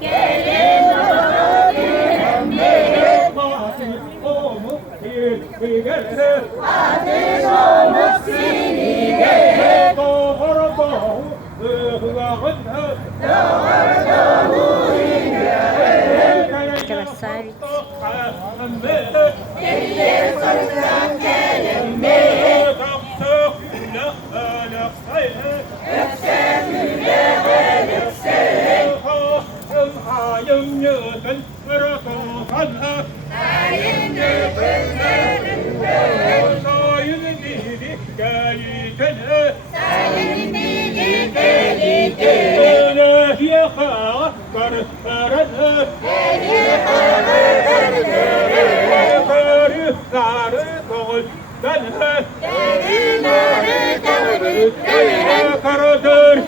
gelin olur direnmeye. Aziz olmuş sinige, aziz olmuş sinige. Doğru doğu ıhvağında, doğru doğu Красавица. Geriye sarılan gelin Karadır,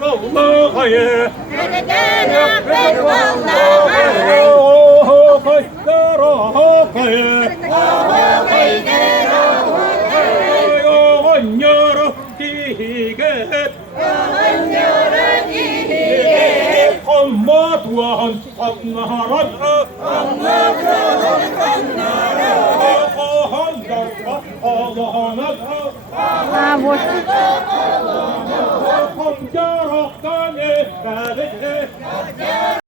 vallahi. Karadır, vallahi. Oh, kaçtar, oh, kayı. Oh, kaydır, oh, oh, onyara, dihiget. Onyara, dihiget. Amma tuhan, annaran. Amma tuhan, annaran. А, вот. Hamca rohtan